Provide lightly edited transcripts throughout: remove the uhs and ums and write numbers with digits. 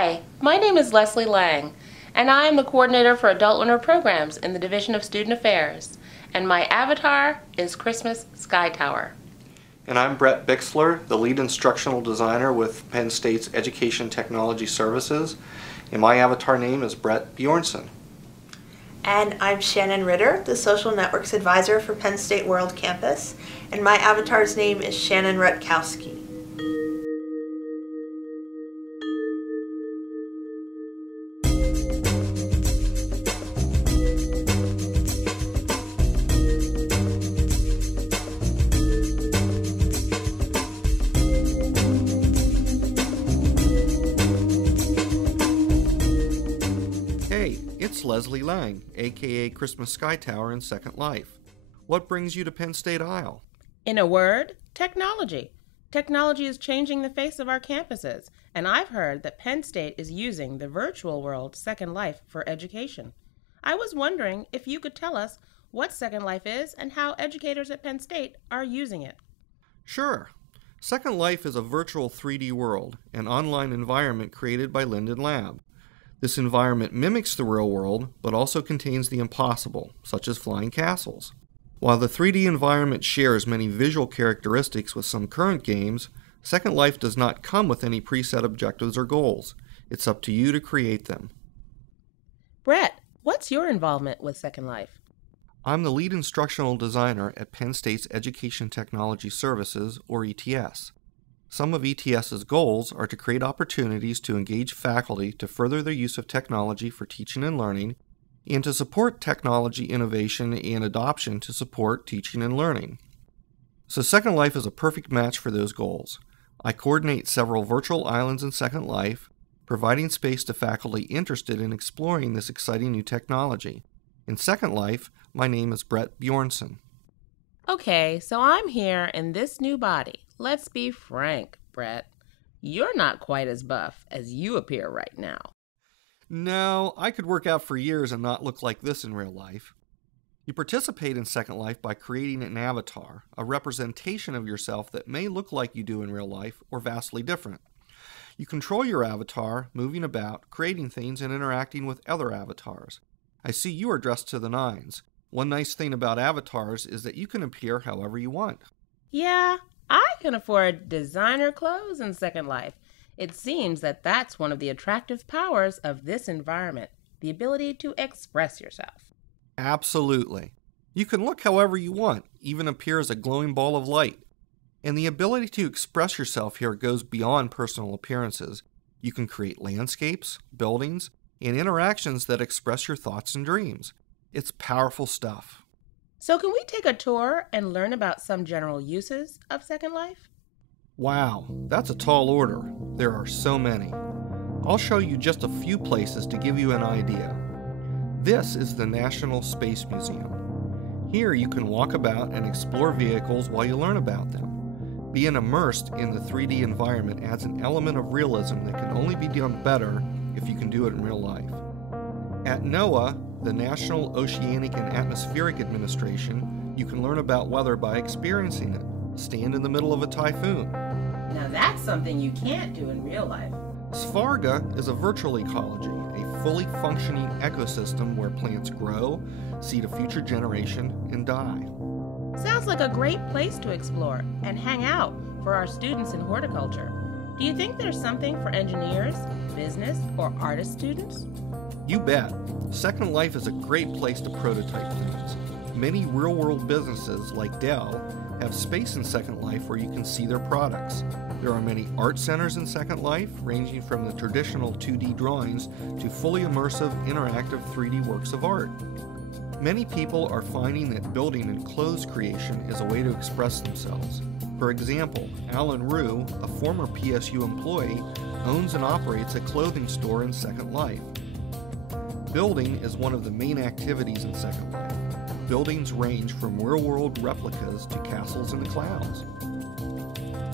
Hi, my name is Leslie Lang, and I am the coordinator for Adult Learner Programs in the Division of Student Affairs, and my avatar is Christmas Sky Tower. And I'm Brett Bixler, the lead instructional designer with Penn State's Education Technology Services, and my avatar name is Brett Bjornson. And I'm Shannon Ritter, the Social Networks Advisor for Penn State World Campus, and my avatar's name is Shannon Rutkowski. Hey, it's Leslie Lang, aka Christmas Sky Tower in Second Life. What brings you to Penn State Isle? In a word, technology. Technology is changing the face of our campuses, and I've heard that Penn State is using the virtual world Second Life for education. I was wondering if you could tell us what Second Life is and how educators at Penn State are using it. Sure. Second Life is a virtual 3D world, an online environment created by Linden Lab. This environment mimics the real world, but also contains the impossible, such as flying castles. While the 3D environment shares many visual characteristics with some current games, Second Life does not come with any preset objectives or goals. It's up to you to create them. Brett, what's your involvement with Second Life? I'm the lead instructional designer at Penn State's Education Technology Services, or ETS. Some of ETS's goals are to create opportunities to engage faculty to further their use of technology for teaching and learning, and to support technology innovation and adoption to support teaching and learning. So Second Life is a perfect match for those goals. I coordinate several virtual islands in Second Life, providing space to faculty interested in exploring this exciting new technology. In Second Life, my name is Brett Bjornson. Okay, so I'm here in this new body. Let's be frank, Brett. You're not quite as buff as you appear right now. No, I could work out for years and not look like this in real life. You participate in Second Life by creating an avatar, a representation of yourself that may look like you do in real life or vastly different. You control your avatar, moving about, creating things, and interacting with other avatars. I see you are dressed to the nines. One nice thing about avatars is that you can appear however you want. Yeah, I can afford designer clothes in Second Life. It seems that that's one of the attractive powers of this environment, the ability to express yourself. Absolutely. You can look however you want, even appear as a glowing ball of light. And the ability to express yourself here goes beyond personal appearances. You can create landscapes, buildings, and interactions that express your thoughts and dreams. It's powerful stuff. So can we take a tour and learn about some general uses of Second Life? Wow, that's a tall order. There are so many. I'll show you just a few places to give you an idea. This is the National Space Museum. Here you can walk about and explore vehicles while you learn about them. Being immersed in the 3D environment adds an element of realism that can only be done better if you can do it in real life. At NOAA, the National Oceanic and Atmospheric Administration, you can learn about weather by experiencing it. Stand in the middle of a typhoon. Now that's something you can't do in real life. Svarga is a virtual ecology, a fully functioning ecosystem where plants grow, seed a future generation, and die. Sounds like a great place to explore and hang out for our students in horticulture. Do you think there's something for engineers, business, or artist students? You bet. Second Life is a great place to prototype things. Many real-world businesses, like Dell, have space in Second Life where you can see their products. There are many art centers in Second Life, ranging from the traditional 2D drawings to fully immersive, interactive 3D works of art. Many people are finding that building and clothes creation is a way to express themselves. For example, Alan Rue, a former PSU employee, owns and operates a clothing store in Second Life. Building is one of the main activities in Second Life. Buildings range from real-world replicas to castles in the clouds.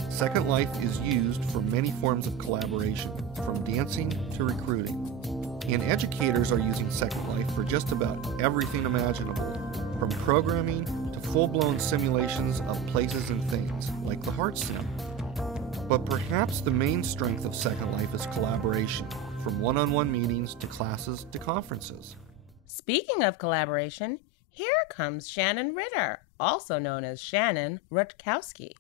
Second Life is used for many forms of collaboration, from dancing to recruiting. And educators are using Second Life for just about everything imaginable, from programming to full-blown simulations of places and things, like the Heart Sim. But perhaps the main strength of Second Life is collaboration. from one-on-one meetings to classes to conferences. Speaking of collaboration, here comes Shannon Ritter, also known as Shannon Rutkowski.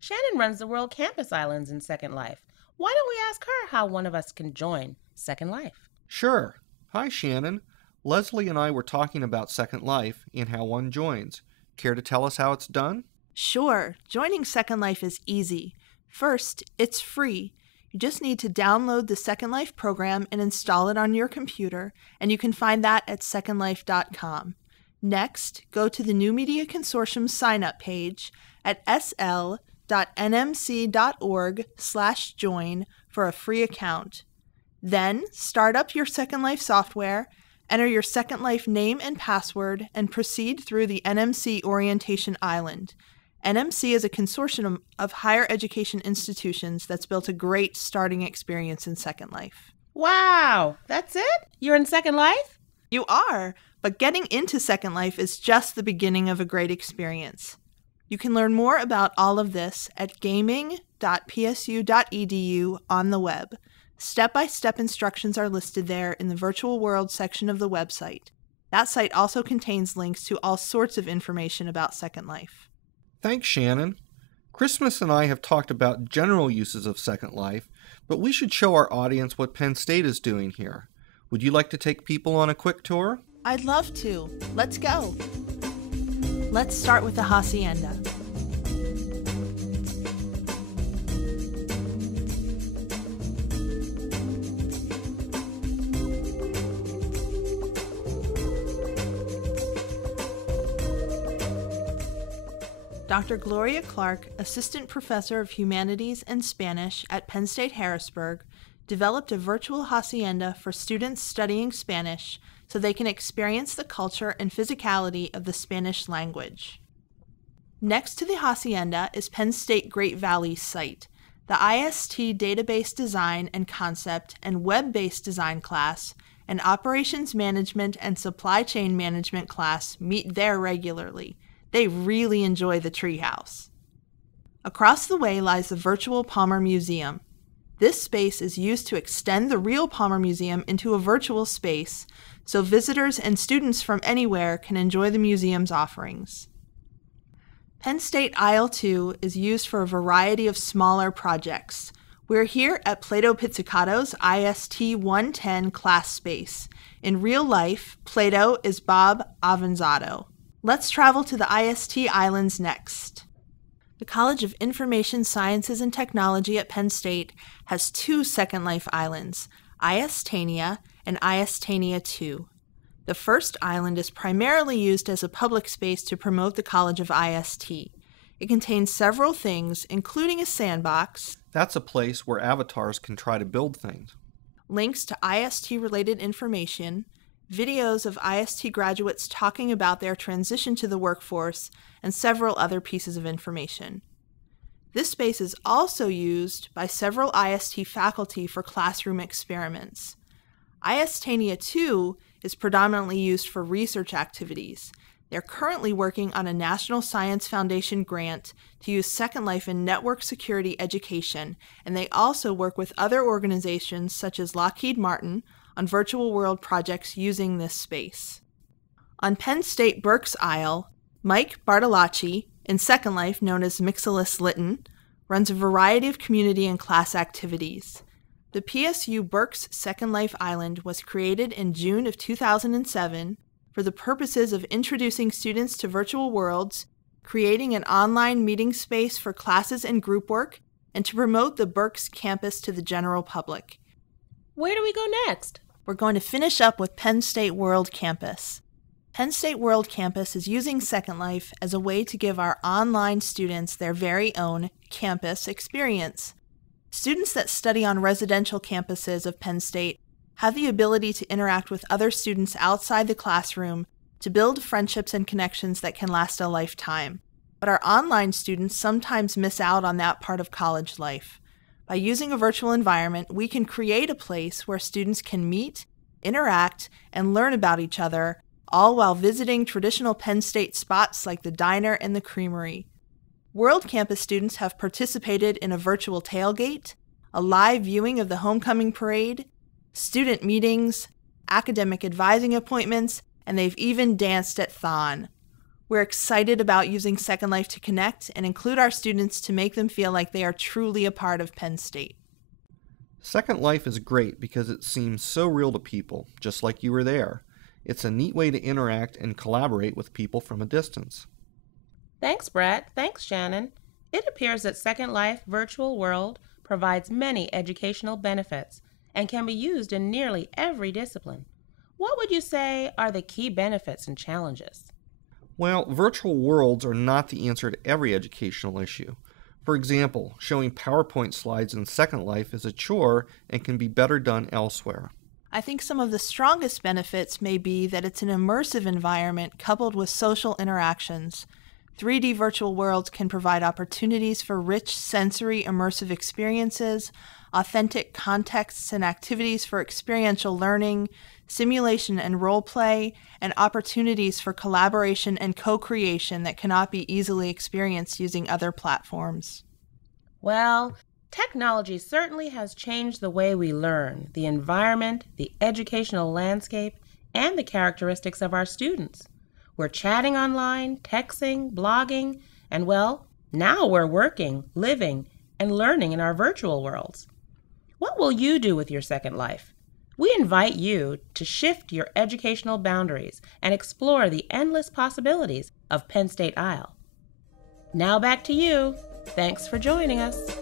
Shannon runs the World Campus Islands in Second Life. Why don't we ask her how one of us can join Second Life? Sure. Hi, Shannon. Leslie and I were talking about Second Life and how one joins. Care to tell us how it's done? Sure. Joining Second Life is easy. First, it's free. You just need to download the Second Life program and install it on your computer, and you can find that at secondlife.com. Next, go to the New Media Consortium sign-up page at sl.nmc.org/join for a free account. Then, start up your Second Life software, enter your Second Life name and password, and proceed through the NMC Orientation Island. NMC is a consortium of higher education institutions that's built a great starting experience in Second Life. Wow, that's it? You're in Second Life? You are, but getting into Second Life is just the beginning of a great experience. You can learn more about all of this at gaming.psu.edu on the web. Step-by-step instructions are listed there in the Virtual World section of the website. That site also contains links to all sorts of information about Second Life. Thanks, Shannon. Christmas and I have talked about general uses of Second Life, but we should show our audience what Penn State is doing here. Would you like to take people on a quick tour? I'd love to. Let's go. Let's start with the Hacienda. Dr. Gloria Clark, Assistant Professor of Humanities and Spanish at Penn State Harrisburg, developed a virtual hacienda for students studying Spanish so they can experience the culture and physicality of the Spanish language. Next to the hacienda is Penn State Great Valley's site. The IST Database Design and Concept and Web-Based Design class and Operations Management and Supply Chain Management class meet there regularly. They really enjoy the treehouse. Across the way lies the virtual Palmer Museum. This space is used to extend the real Palmer Museum into a virtual space so visitors and students from anywhere can enjoy the museum's offerings. Penn State Aisle 2 is used for a variety of smaller projects. We're here at Plato Pizzicato's IST 110 class space. In real life, Plato is Bob Avanzato. Let's travel to the IST Islands next. The College of Information Sciences and Technology at Penn State has two Second Life islands, Istania and Istania 2. The first island is primarily used as a public space to promote the College of IST. It contains several things, including a sandbox. That's a place where avatars can try to build things. Links to IST-related information, videos of IST graduates talking about their transition to the workforce, and several other pieces of information. This space is also used by several IST faculty for classroom experiments. Istania 2 is predominantly used for research activities. They're currently working on a National Science Foundation grant to use Second Life in network security education, and they also work with other organizations such as Lockheed Martin on virtual world projects using this space. On Penn State Berks Isle, Mike Bartolacci, in Second Life known as Mixilus Lytton, runs a variety of community and class activities. The PSU Berks Second Life Island was created in June of 2007 for the purposes of introducing students to virtual worlds, creating an online meeting space for classes and group work, and to promote the Berks campus to the general public. Where do we go next? We're going to finish up with Penn State World Campus. Penn State World Campus is using Second Life as a way to give our online students their very own campus experience. Students that study on residential campuses of Penn State have the ability to interact with other students outside the classroom to build friendships and connections that can last a lifetime. But our online students sometimes miss out on that part of college life. By using a virtual environment, we can create a place where students can meet, interact, and learn about each other, all while visiting traditional Penn State spots like the diner and the creamery. World Campus students have participated in a virtual tailgate, a live viewing of the homecoming parade, student meetings, academic advising appointments, and they've even danced at Thon. We're excited about using Second Life to connect and include our students to make them feel like they are truly a part of Penn State. Second Life is great because it seems so real to people, just like you were there. It's a neat way to interact and collaborate with people from a distance. Thanks, Brett. Thanks, Shannon. It appears that Second Life Virtual World provides many educational benefits and can be used in nearly every discipline. What would you say are the key benefits and challenges? Well, virtual worlds are not the answer to every educational issue. For example, showing PowerPoint slides in Second Life is a chore and can be better done elsewhere. I think some of the strongest benefits may be that it's an immersive environment coupled with social interactions. 3D virtual worlds can provide opportunities for rich sensory immersive experiences, authentic contexts and activities for experiential learning, simulation and role play, and opportunities for collaboration and co-creation that cannot be easily experienced using other platforms. Well, technology certainly has changed the way we learn, the environment, the educational landscape, and the characteristics of our students. We're chatting online, texting, blogging, and well, now we're working, living, and learning in our virtual worlds. What will you do with your Second Life? We invite you to shift your educational boundaries and explore the endless possibilities of Penn State Isle. Now back to you. Thanks for joining us.